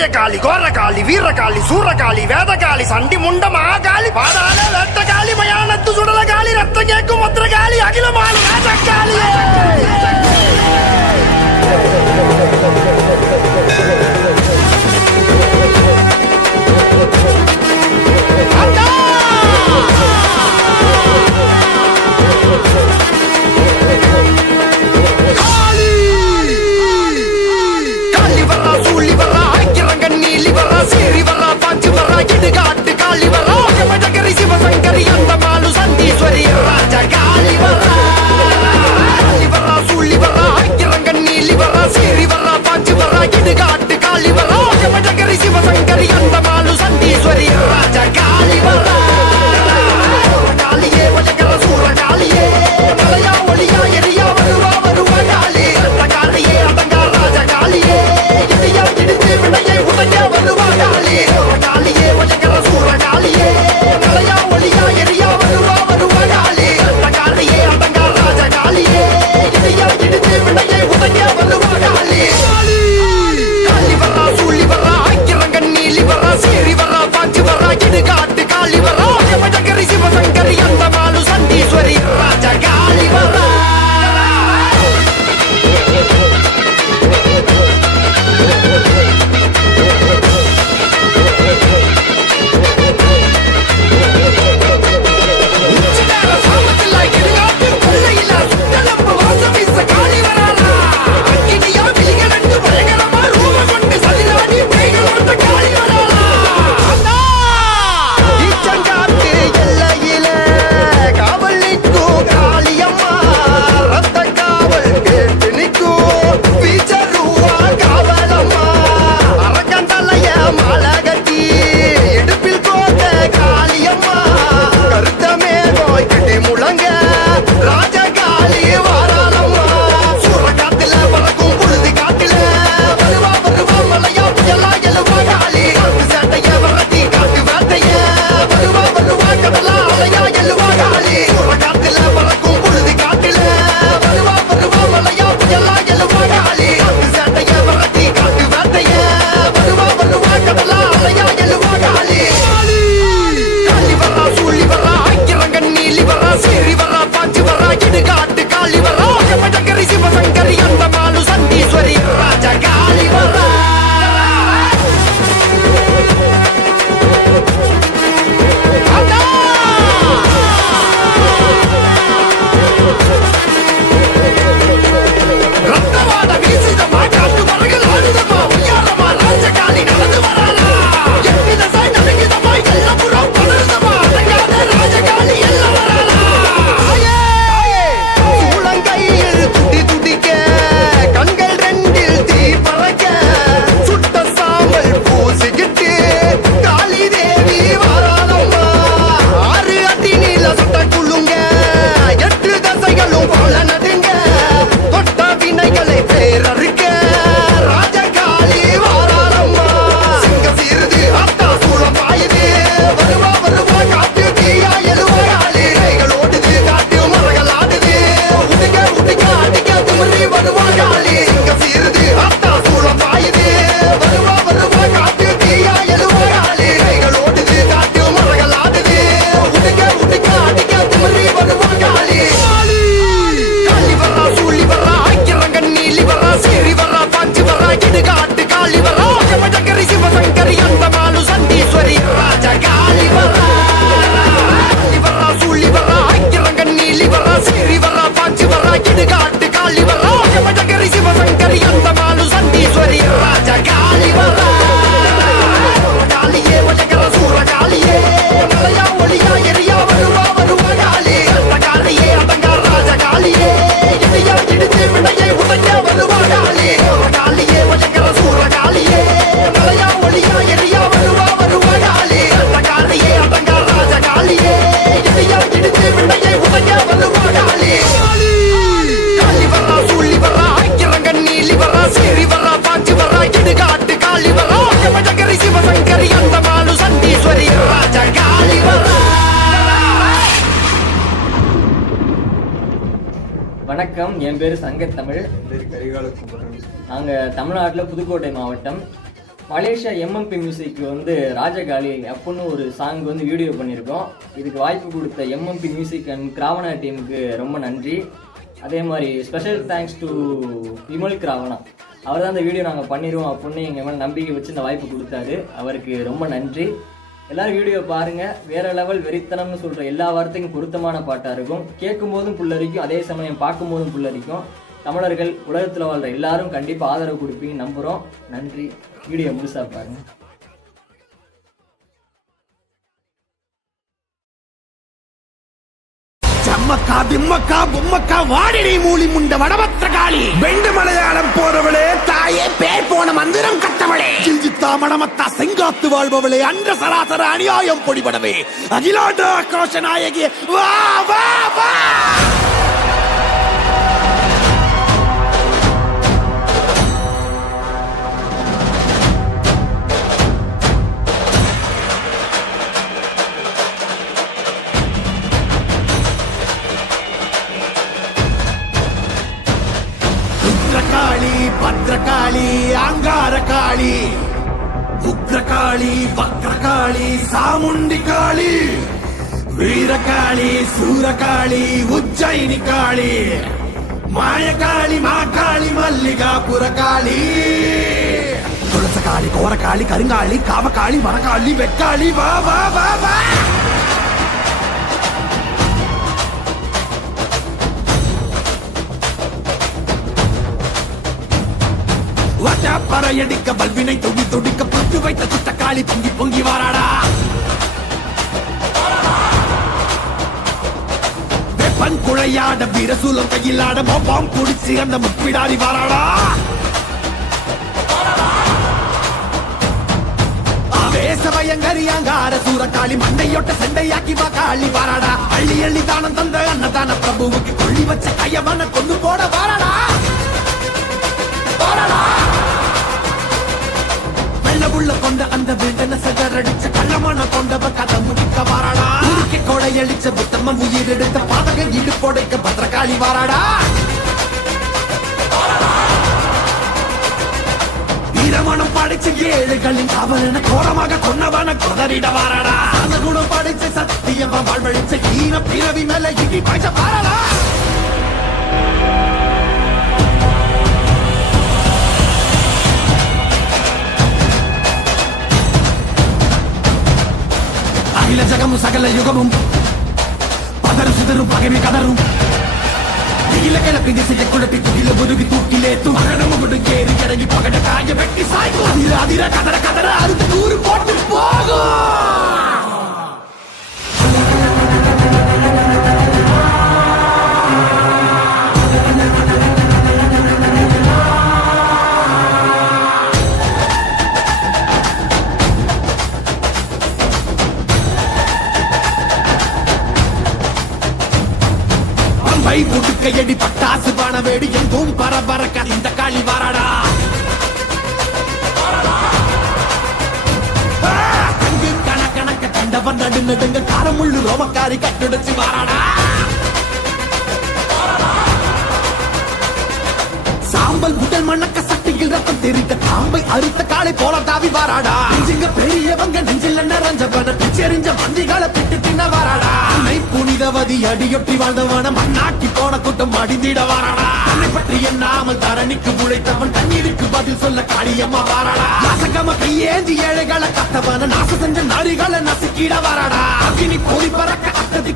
மாயக்காளி கோரக்காளி வீரக்காளி சூரக்காளி வேதக்காளி சண்டி முண்ட மகாகாளி பாதாள வேட்டக்காளி மயானத்து சுடலகாளி ரத்த கேக்கும் மத்திரகாளி அகிலமான ராஜக்காளியே รา வணக்கம். என் பேர் சங்கத்தமிழ். நாங்கள் தமிழ்நாட்டில் புதுக்கோட்டை மாவட்டம். மலேசியா எம்எம்பி மியூசிக்கு வந்து ராஜகாளி அப்புன்னு ஒரு சாங் வந்து வீடியோ பண்ணியிருக்கோம் இதுக்கு வாய்ப்பு கொடுத்த எம்எம்பி மியூசிக் அண்ட் கிராவணா டீமுக்கு ரொம்ப நன்றி. அதே மாதிரி ஸ்பெஷல் தேங்க்ஸ் டு விமல் கிராவணா அவர் தான் அந்த வீடியோ நாங்கள் பண்ணிடுவோம் அப்புடின்னு எங்கள் மேலே நம்பிக்கை வச்சு இந்த வாய்ப்பு கொடுத்தாரு. அவருக்கு ரொம்ப நன்றி. எல்லாரும் வீடியோ பாருங்க. வேற லெவல் வெறித்தனம்னு சொல்ற எல்லா வார்த்தைக்கும் பொருத்தமான பாட்டா இருக்கும். கேட்கும் போதும் புள்ளரிக்கும் அதே சமயம் பார்க்கும் புள்ளரிக்கும் தமிழர்கள் உலகத்தில் வாழ்ற எல்லாரும் கண்டிப்பா ஆதரவு கொடுப்பீங்க நம்புறோம். நன்றி. வீடியோ முழுசா பாருங்க. திம்மக்கா திம்மக்கா பொம்மக்கா வாடினி மூலி முண்ட வடபத்திர காளி வெண்டு மலையாளம் போறவளே மணமத்தா செங்காத்து வாழ்பவளே அன்ற சராசர அநியாயம் பொடிபடவே. அகிலாண்ட ஆகாஷ நாயகி வா வா வா! సాముండి కాళీ వీరకాళి సూరకాళి ఉజ్జయిని కాళి మాయకాళి మా కాళి. మల్లిగాపురకాళి తులసకాళి కోరకాళి కరింగాళి కామకాళి వరకాళి వెక్కాళి వా వా వా వా. பறையடிக்க பல்வினை தொடி தொடிக்க புத்து வைத்த சுத்த பொங்கி பொங்கி வாராடா. வெப்பன் குழையாட வீரசூலம் கையிலாட மொப்பாம் குடிச்சு அந்த முப்பிடாரி வாராடா. ஆவேசவயங்கரி சூரக்காளி மண்டையொட்ட செண்டையாக்கி வா காளி வாராடா. அள்ளி அள்ளி தானம் தந்த அன்னதான பிரபுவுக்கு கொள்ளி வச்ச கையமான கொண்டு போட வாராடா. வாராடா. உள்ள கொண்ட அந்த வேதனை செதறடிச்ச கள்ளமான கொண்டவ கதை முடிக்க வாராடா. உருக்கி கொடை அழிச்ச புத்தம்ம உயிர் எடுத்த பாதக இடு கொடைக்க பத்திரகாளி வாராடா. வீரமணம் படைச்ச ஏழைகளின் அவன கோரமாக கொன்னவன கொதறிட வாராடா. அந்த குணம் படைச்ச சத்தியமா வாழ்வழிச்ச ஈன பிறவி மேல இடி பாய்ச்ச வாராடா அகில ஜகமும் சகல யுகமும் பதறு சிதறும் பகைமை கதரும் திகில கிளப்பி திசையை குழப்பி துகில முருகி தூக்கிலே துமகனம் முடுங்கேறி இறங்கி பகட காய வெட்டி சாய்க்கும் அதிர அதிர கதற கதற அறுத்து நூறு போட்டு போகும் புடுக்கையடி பட்டாசு பான வேடி எங்கும் பரபரக்க இந்த காளி வாராடா. கணக்கணக்க கண்டவன் நடு நடுங்க காரமுள்ளு ரோமக்காரி கட்டுடைச்சு வாராடா. சாம்பல் உடல் மணக்க சட்டியில் ரத்தம் தெரிந்த தாம்பை அறுத்த காலை போல தாவி வாராடா. நெஞ்சுங்க பெரியவங்க நெஞ்சில் நிறைஞ்சவன பிச்செறிஞ்ச மந்திகளை பிட்டு தின்ன வாராடா. புனிதவதி அடியொட்டி வாழ்ந்தவன மண்ணாக்கி போன கூட்டம் அடிந்திட வாராடா தன்னை பற்றி எண்ணாமல் தரணிக்கு உழைத்தவன் தண்ணீருக்கு பதில் சொல்ல காளியம்மா வாராடா நாசகம கையேந்தி ஏழைகளை கத்தவன நாச செஞ்ச நரிகளை நசுக்கிட வாராடா அக்கினி போலி அத்ததி